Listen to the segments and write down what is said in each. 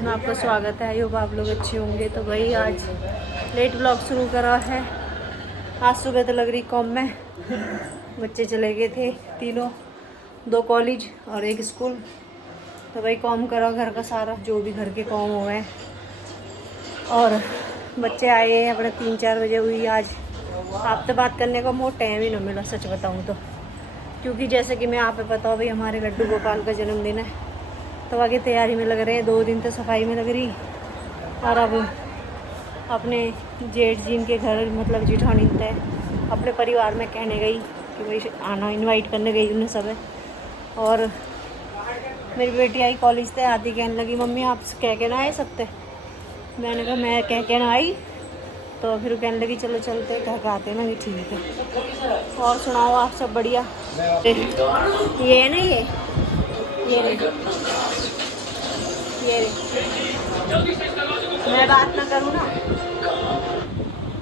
Blogs में आपका स्वागत है। आई होप आप लोग अच्छे होंगे। तो भाई आज लेट ब्लॉग शुरू करा है। आज सुबह तो लग रही कॉम में बच्चे चले गए थे तीनों, 2 कॉलेज और 1 स्कूल। तो भाई कॉम करा घर का सारा, जो भी घर के कॉम हुए हैं। और बच्चे आए हैं अपने 3-4 बजे हुई। आज आपसे बात करने का मोह टाइम ही ना मिला सच बताऊँ तो, क्योंकि जैसे कि मैं आप पे पता हो भाई हमारे लड्डू गोपाल का जन्मदिन है। तो आगे तैयारी में लग रहे हैं, 2 दिन तो सफाई में लग रही। और अब अपने जेठ जी के घर मतलब जिठानी तय अपने परिवार में कहने गई कि भाई आना, इनवाइट करने गई उन्हें सब है। और मेरी बेटी आई कॉलेज से, आती कहने लगी मम्मी आप कह के ना आए सकते। मैंने कहा मैं कह के ना आई। तो फिर कहने लगी चलो चलते, कह के आते ना। ठीक है। और सुनाओ आप सब बढ़िया। ये है ना, ये मैं बात ना करूँ ना,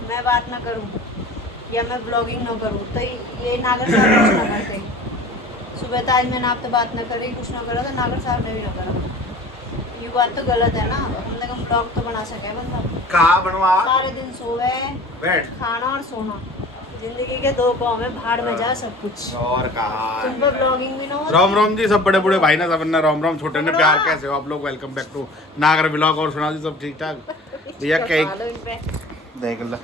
मैं बात ना करूँ या मैं ब्लॉगिंग ना करूँ तो ये नागर साहब कुछ ना करते। सुबह तो आज मैंने आपसे बात ना करी, कुछ ना करा तो नागर साहब ने भी ना करा। ये बात तो गलत है ना। हमने कहा ब्लॉग तो बना सके बंदा, कहाँ बनवा सारे दिन सोवे बैठ खाना और सोना। जिंदगी के 2 काम है, भाड़ में जा सब कुछ। और कहा तुम पर ब्लॉगिंग भी ना हो। राम राम जी सब बड़े बूढ़े भाई ना सब ना राम राम, छोटे ने प्यार कैसे हो आप लोग। वेलकम बैक टू नागर व्लॉग। और सुना जी सब ठीक ठाक भैया। क्या देख लो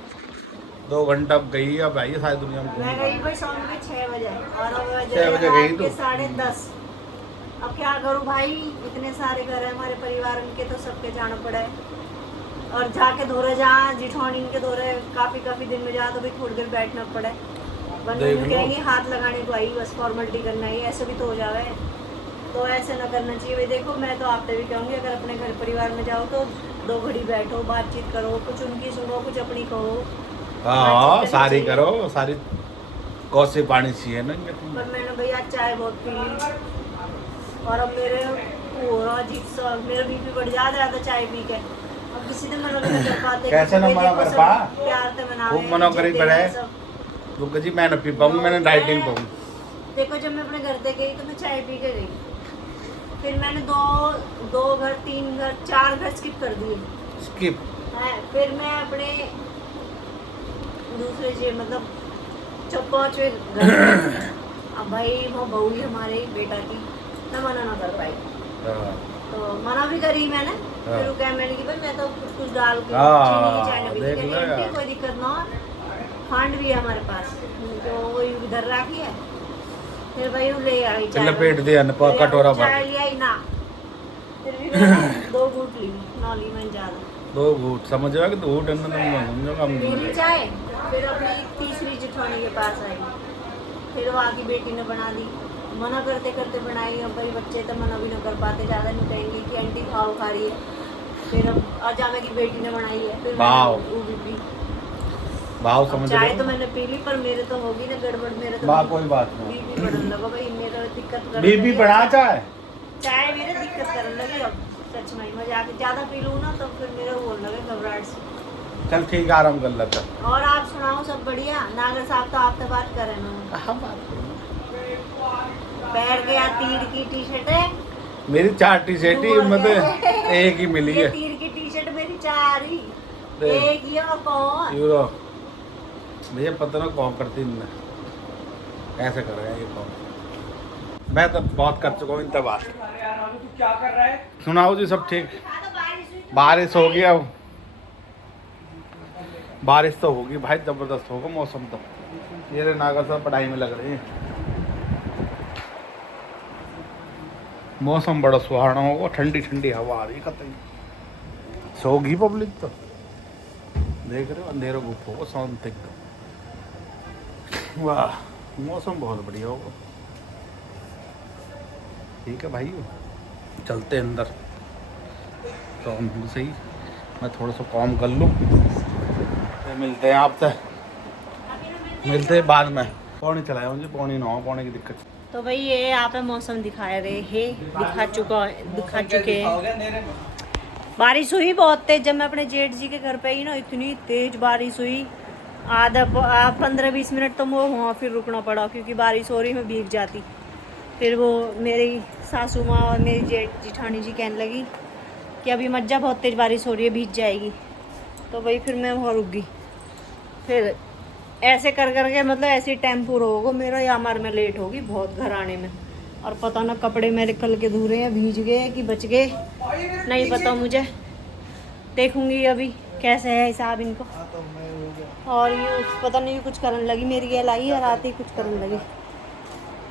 2 घंटा अब गई, अब आई है सारी दुनिया में। मैं गई भाई शाम के 6 बजे और अब 6 बजे गई तो 10:30। अब क्या करूं भाई, इतने सारे घर है हमारे परिवार के, तो सबके जाना पड़ा है। और जाके धोरे जहाँ जिठौनी के धोरे काफी दिन में जा तो भी थोड़ी देर बैठना पड़े। बंदे कहेंगे हाथ लगाने को आई, बस फॉर्मेलिटी करना ही, ऐसे भी तो हो जावे। तो ऐसे ना करना चाहिए भाई। देखो मैं तो आपसे भी कहूँगी, अगर अपने घर परिवार में जाओ तो 2 घड़ी बैठो, बातचीत करो, कुछ उनकी सुनो, कुछ अपनी कहो। हाँ सारी करो, सारी कौसे पानी चाहिए ना। पर मैंने भैया चाय बहुत पी ली और अब मेरे अजीब सा मेरा बीपी बढ़ जा रहा था चाय पी के। अब किसी ने मना नहीं कर पाते। कैसे ना मना कर पा, प्यार से मनावे, खूब मना करी पड़े। रुक जी मैं न पी पाऊँ, मैंने डाइटिंग पाऊँ। देखो जब मैं अपने घर से गई तो मैं चाय पी के गई, फिर मैंने 2 घर 3 घर 4 घर स्किप कर दिए। स्किप है फिर मैं अपने दूसरे जे मतलब 5वें घर अब भाई वो बहू ही हमारे बेटा की, मैं मना ना कर पाई। तो मना भी करी मैंने। फिर वो कह मैंने कि भाई मैं तो कुछ डाल के चीनी की चाय नहीं पीती। कहती कोई दिक्कत ना हो, खंड भी है हमारे पास, तो वो इधर रखी है। फिर भाई वो ले आई चाय, लपेट दिया न कटोरा भर चाय लिया ही ना। फिर भी मैंने 2 घूंट ली, ना ली मैंने ज्यादा। 2 घूंट समझ रहा कि 2 घूंट मेरी चाय। फिर अपनी तीसरी जेठानी के पास आई, फिर वो आगे बेटी ने बना दी। मना करते करते बनाई। अब भाई बच्चे तो मना भी ना कर पाते, ज़्यादा नहीं कहेंगे कि आंटी खाओ खा रही है। फिर अब अजामे की बेटी ने बनाई है, फिर भाव समझ चाय तो मैंने पी ली, पर मेरे तो होगी ना गड़बड़। मेरे तो कोई बात नहीं, बीपी बढ़ने लगा भाई, मेरा दिक्कत कर बीपी बढ़ा चाय मेरे दिक्कत करने लगी। अब सच में मजाक ज़्यादा पी लूँ ना तो फिर मेरा होने लगे घबराहट से। चल ठीक है, आराम कर लेता। और आप सुनाओ सब बढ़िया। नागर साहब तो आपसे बात कर रहे हैं। पैर गया तीर की टी-शर्ट है मेरी 4 टी-शर्ट ही मतलब एक ही मिली है। तीर की टी-शर्ट मेरी 4 ही, एक ही और कौन यूरो भैया पता ना कौन करती है, ऐसे कर रहे हैं ये कौन। मैं तो बहुत कर चुका हूँ इन बात। क्या कर रहा है? सुनाओ जी सब ठीक। बारिश हो गया, बारिश तो होगी भाई, जबरदस्त होगा मौसम तो। ये नागर साहब पढ़ाई में लग रहे हैं, मौसम बड़ा सुहाना होगा, ठंडी ठंडी हवा आ रही कतई। सोगी पब्लिक तो देख रहे हो, अंधेरा गुप होगा शांत एकदम। वाह मौसम बहुत बढ़िया होगा। ठीक है भाई चलते अंदर तो हम सही, मैं थोड़ा सा काम कर लूँ, मिलते हैं आपसे, मिलते हैं बाद में। पौनी चलाए मुझे, पौनी ना हो, पौने की दिक्कत। तो भाई ये यहाँ पे मौसम दिखा रहे हैं, दिखा चुके हैं। बारिश हुई बहुत तेज। जब मैं अपने जेठ जी के घर पे आई ना, इतनी तेज बारिश हुई, आधा 15-20 मिनट तो वो वहाँ फिर रुकना पड़ा, क्योंकि बारिश हो रही मैं भीग जाती। फिर वो मेरी सासू माँ और मेरी जेठ जिठानी जी कहने लगी कि अभी मत जा, बहुत तेज़ बारिश हो रही है, भीग जाएगी। तो वही फिर मैं वहाँ रुक गई। फिर ऐसे कर करके मतलब ऐसे टाइम पूरा होगा मेरा, या मार में लेट होगी बहुत घर आने में। और पता ना कपड़े मेरे कल के धुले हैं, भीज गए कि बच गए, नहीं पता मुझे। देखूंगी अभी कैसे है हिसाब इनको। और ये पता नहीं कुछ करने लगी, मेरी गैल आई और आते ही कुछ करने लगी।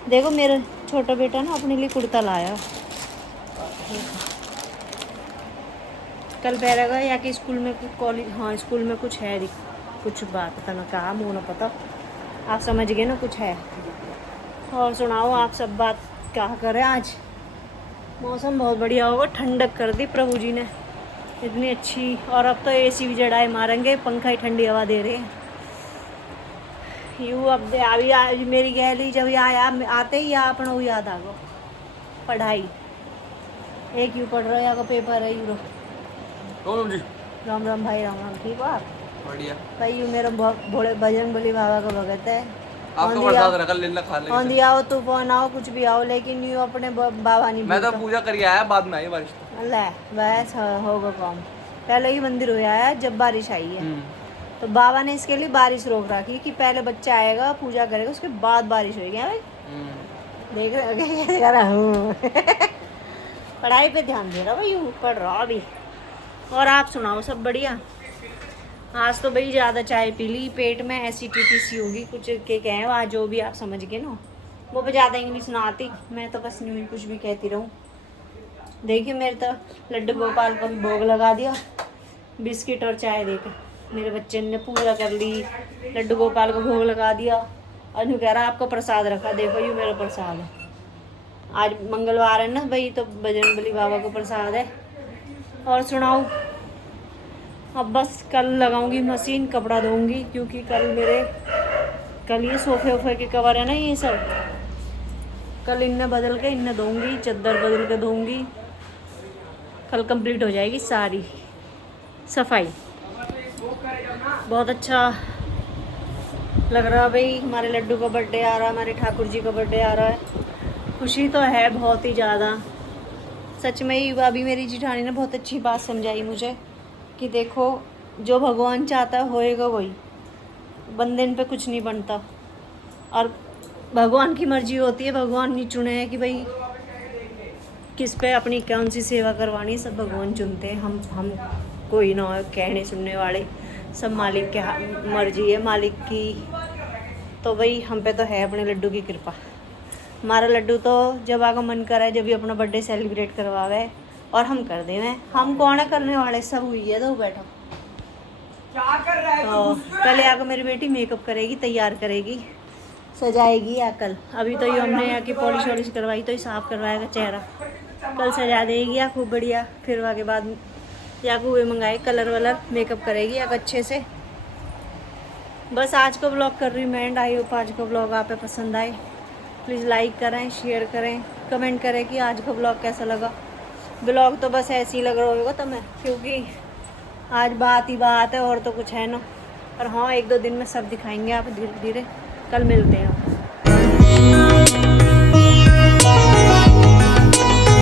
देखो मेरा छोटा बेटा ना अपने लिए कुर्ता लाया, कल पहनेगा या कि स्कूल में कॉलेज, हाँ स्कूल में कुछ है, कुछ बात पता ना कहा, मुँह ना पता, आप समझ गए ना कुछ है। और सुनाओ आप सब बात क्या करें। आज मौसम बहुत बढ़िया होगा, ठंडक कर दी प्रभु जी ने इतनी अच्छी। और अब तो एसी भी जड़ाए मारेंगे, पंखा ही ठंडी हवा दे रहे हैं। यूँ अब अभी मेरी गहली जब आया आते ही अपना वो याद आ गो पढ़ाई। एक यूँ पढ़ रहा है, या का पेपर है यूँ। जी राम राम भाई, राम राम, ठीक हो आप? बढ़िया भाई यूँ मेरा भोले भजन बली बाबा का भगत है। आपको प्रसाद रखा लेना खा ले। आंधी आओ तूफान आओ कुछ भी आओ, लेकिन यूँ अपने बाबा नहीं मैं तो भूलता। पूजा करके आया, बाद में आई बारिश तो। ले बस होगा काम। पहले ही मंदिर हो आया जब बारिश आई है, तो बाबा ने इसके लिए बारिश रोक रखी कि पहले बच्चा आएगा पूजा करेगा, उसके बाद बारिश होगी। भाई देख रहे कैसे कर रहा हूँ। पढ़ाई पे ध्यान दे रहा भाई, पढ़ रहा अभी। और आप सुनाओ सब बढ़िया? आज तो भाई ज़्यादा चाय पी ली, पेट में एसिडिटी सी होगी कुछ के कहें, आज जो भी आप समझ गए ना। वो पे ज़्यादा इंग्लिश ना आती, मैं तो बस न्यू कुछ भी कहती रहूँ। देखिए मेरे तो लड्डू गोपाल को भी भोग लगा दिया, बिस्किट और चाय देकर मेरे बच्चे ने पूजा कर ली। लड्डू गोपाल को भोग लगा दिया और यूँ कह रहा आपको प्रसाद रखा, देखो यूँ मेरा प्रसाद है। आज मंगलवार है ना भाई, तो बजरंगबली बाबा को प्रसाद है। और सुनाओ, अब बस कल लगाऊंगी मशीन, कपड़ा धोऊंगी, क्योंकि कल ये सोफे वोफे के कवर है ना, ये सब कल इन्हें बदल के इन्हें धोऊंगी, चादर बदल के धोऊंगी। कल कंप्लीट हो जाएगी सारी सफाई। बहुत अच्छा लग रहा भाई, हमारे लड्डू का बर्थडे आ रहा है, हमारे ठाकुर जी का बर्थडे आ रहा है। खुशी तो है बहुत ही ज़्यादा, सच में ही। अभी मेरी जिठानी ने बहुत अच्छी बात समझाई मुझे कि देखो जो भगवान चाहता है होएगा वही, बंदन पे कुछ नहीं बनता। और भगवान की मर्जी होती है, भगवान नहीं चुने हैं कि भाई किस पे अपनी कौन सी सेवा करवानी, सब भगवान चुनते हैं। हम कोई ना हो कहने सुनने वाले, सब मालिक के मर्जी है, मालिक की। तो भाई हम पे तो है अपने लड्डू की कृपा। हमारा लड्डू तो जब आगे मन करे जब भी अपना बर्थडे सेलिब्रेट करवावे और हम कर दें। हम कौन है करने वाले, सब हुई है तो बैठो। क्या कर रहा है तो पहले आकर मेरी बेटी मेकअप करेगी, तैयार करेगी, सजाएगी। या कल अभी तो ये हमने यहाँ की पॉलिश वॉलिश करवाई, तो ये साफ करवाएगा चेहरा, कल सजा देगी या खूब बढ़िया। फिर वहाँ के बाद या को वे मंगाए कलर वलर, मेकअप करेगी या अच्छे से। बस आज का ब्लॉग कर रही हूँ मैं एंड। आई होप आज का ब्लॉग आप पसंद आए। प्लीज़ लाइक करें, शेयर करें, कमेंट करें कि आज का ब्लॉग कैसा लगा। ब्लॉग तो बस ऐसे ही लग रहा होगा तो मैं, क्योंकि आज बात ही बात है और तो कुछ है ना। और हाँ, 1-2 दिन में सब दिखाएंगे आप धीरे धीरे। कल मिलते हैं।